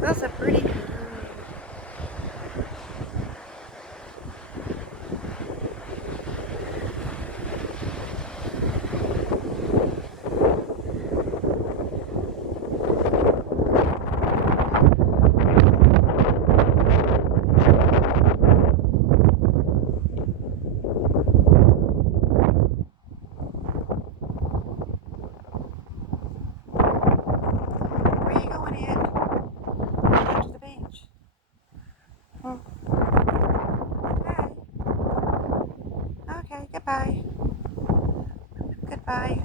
That's a pretty girl. Where are you going, Ed? To the beach. Oh. Okay. Okay, goodbye. Goodbye.